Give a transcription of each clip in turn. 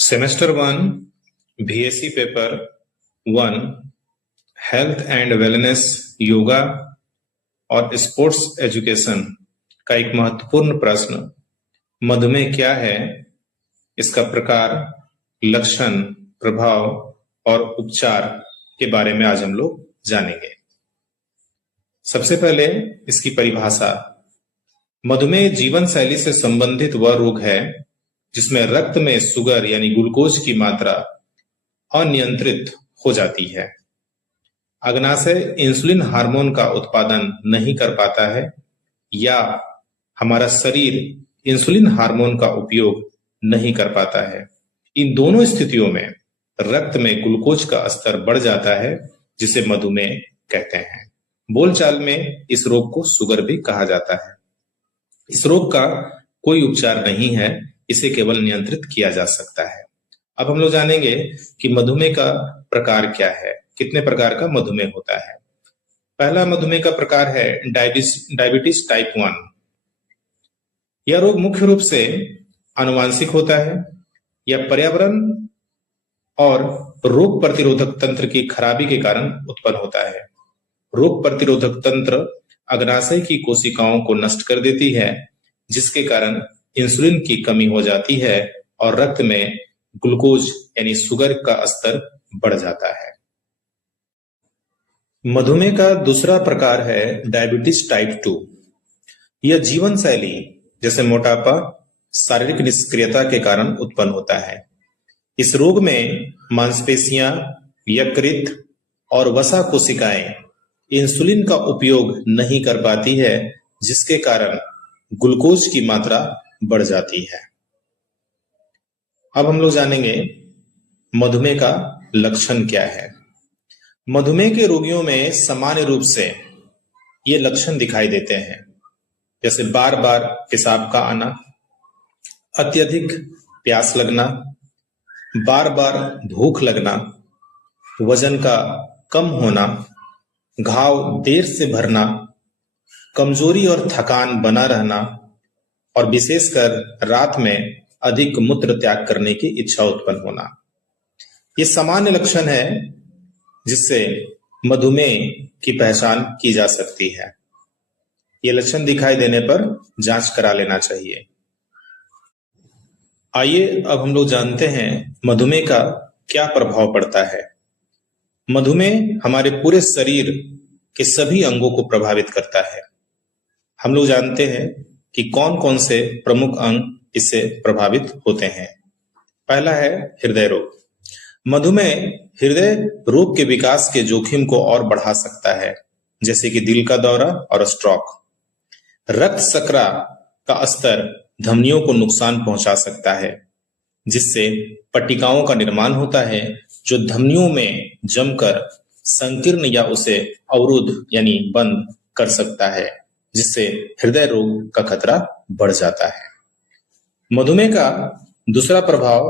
Semester 1 BSc paper 1 health and wellness yoga और sports education का एक महत्वपूर्ण प्रश्न मधुमेह क्या है, इसका प्रकार, लक्षण, प्रभाव और उपचार के बारे में आज हम लोग जानेंगे। सबसे पहले इसकी परिभाषा। मधुमेह जीवन शैली से संबंधित वह रोग है जिसमें रक्त में शुगर यानी ग्लूकोज की मात्रा अनियंत्रित हो जाती है। अग्नाशय इंसुलिन हार्मोन का उत्पादन नहीं कर पाता है या हमारा शरीर इंसुलिन हार्मोन का उपयोग नहीं कर पाता है। इन दोनों स्थितियों में रक्त में ग्लूकोज का स्तर बढ़ जाता है, जिसे मधुमेह कहते हैं। बोलचाल में इस रोग को शुगर भी कहा जाता है। इस रोग का कोई उपचार नहीं है, इसे केवल नियंत्रित किया जा सकता है। अब हम लोग जानेंगे कि मधुमेह का प्रकार क्या है, कितने प्रकार का मधुमेह होता है। पहला मधुमेह का प्रकार है डायबिटीज टाइप 1। यह रोग मुख्य रूप से आनुवांशिक होता है या पर्यावरण और रोग प्रतिरोधक तंत्र की खराबी के कारण उत्पन्न होता है। रोग प्रतिरोधक तंत्र अग्नाशय की कोशिकाओं को नष्ट कर देती है, जिसके कारण इंसुलिन की कमी हो जाती है और रक्त में ग्लूकोज यानी शुगर का स्तर बढ़ जाता है। मधुमेह का दूसरा प्रकार है डायबिटीज टाइप 2। यह जीवन शैली जैसे मोटापा, शारीरिक निष्क्रियता के कारण उत्पन्न होता है। इस रोग में मांसपेशियां, यकृत और वसा कोशिकाएं इंसुलिन का उपयोग नहीं कर पाती है, जिसके कारण ग्लूकोज की मात्रा बढ़ जाती है। अब हम लोग जानेंगे मधुमेह का लक्षण क्या है। मधुमेह के रोगियों में सामान्य रूप से ये लक्षण दिखाई देते हैं, जैसे बार बार पेशाब का आना, अत्यधिक प्यास लगना, बार बार भूख लगना, वजन का कम होना, घाव देर से भरना, कमजोरी और थकान बना रहना और विशेषकर रात में अधिक मूत्र त्याग करने की इच्छा उत्पन्न होना। ये सामान्य लक्षण है जिससे मधुमेह की पहचान की जा सकती है। ये लक्षण दिखाई देने पर जांच करा लेना चाहिए। आइए अब हम लोग जानते हैं मधुमेह का क्या प्रभाव पड़ता है। मधुमेह हमारे पूरे शरीर के सभी अंगों को प्रभावित करता है। हम लोग जानते हैं कि कौन कौन से प्रमुख अंग इससे प्रभावित होते हैं। पहला है हृदय रोग। मधुमेह हृदय रोग के विकास के जोखिम को और बढ़ा सकता है, जैसे कि दिल का दौरा और स्ट्रोक। रक्त शर्करा का स्तर धमनियों को नुकसान पहुंचा सकता है, जिससे पट्टिकाओं का निर्माण होता है जो धमनियों में जमकर संकीर्ण या उसे अवरुद्ध यानी बंद कर सकता है, जिससे हृदय रोग का खतरा बढ़ जाता है। मधुमेह का दूसरा प्रभाव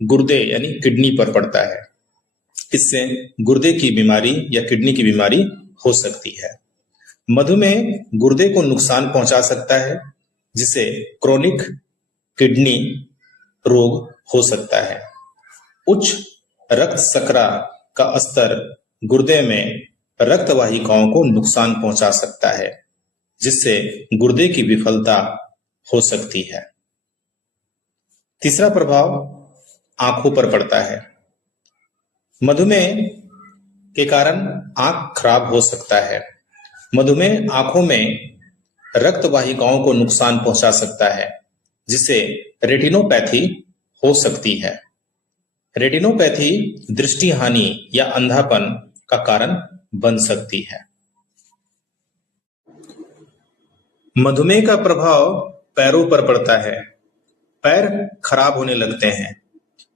गुर्दे यानी किडनी पर पड़ता है। इससे गुर्दे की बीमारी या किडनी की बीमारी हो सकती है। मधुमेह गुर्दे को नुकसान पहुंचा सकता है, जिसे क्रोनिक किडनी रोग हो सकता है। उच्च रक्त शर्करा का स्तर गुर्दे में रक्त वाहिकाओं को नुकसान पहुंचा सकता है, जिससे गुर्दे की विफलता हो सकती है। तीसरा प्रभाव आंखों पर पड़ता है। मधुमेह के कारण आंख खराब हो सकता है। मधुमेह आंखों में रक्त वाहिकाओं को नुकसान पहुंचा सकता है, जिससे रेटिनोपैथी हो सकती है। रेटिनोपैथी दृष्टि हानि या अंधापन का कारण बन सकती है। मधुमेह का प्रभाव पैरों पर पड़ता है। पैर खराब होने लगते हैं।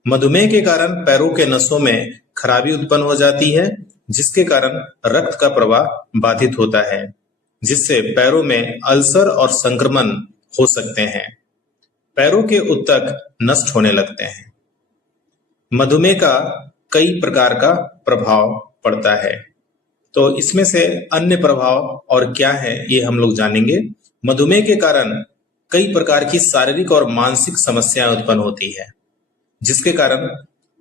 मधुमेह के कारण पैरों के नसों में खराबी उत्पन्न हो जाती है, जिसके कारण रक्त का प्रवाह बाधित होता है, जिससे पैरों में अल्सर और संक्रमण हो सकते हैं। पैरों के उत्तक नष्ट होने लगते हैं। मधुमेह का कई प्रकार का प्रभाव पड़ता है, तो इसमें से अन्य प्रभाव और क्या है ये हम लोग जानेंगे। मधुमेह के कारण कई प्रकार की शारीरिक और मानसिक समस्याएं उत्पन्न होती है। जिसके कारण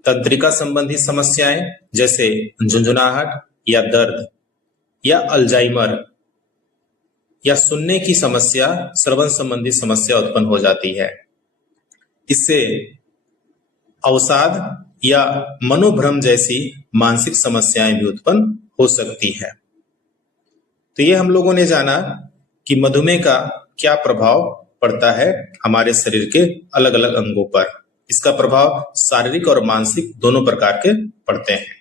तंत्रिका संबंधी समस्याएं जैसे झुंझुनाहट या दर्द या अल्जाइमर या सुनने की समस्या, श्रवण संबंधी समस्या उत्पन्न हो जाती है। इससे अवसाद या मनोभ्रम जैसी मानसिक समस्याएं भी उत्पन्न हो सकती है। तो ये हम लोगों ने जाना कि मधुमेह का क्या प्रभाव पड़ता है हमारे शरीर के अलग अलग अंगों पर। इसका प्रभाव शारीरिक और मानसिक दोनों प्रकार के पड़ते हैं।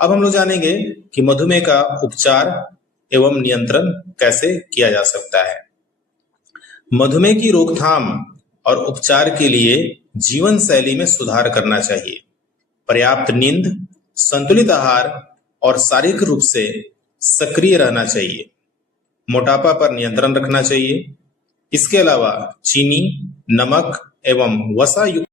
अब हम लोग जानेंगे कि मधुमेह का उपचार एवं नियंत्रण कैसे किया जा सकता है। मधुमेह की रोकथाम और उपचार के लिए जीवन शैली में सुधार करना चाहिए। पर्याप्त नींद, संतुलित आहार और शारीरिक रूप से सक्रिय रहना चाहिए। मोटापा पर नियंत्रण रखना चाहिए। इसके अलावा चीनी, नमक एवं वसा युक्त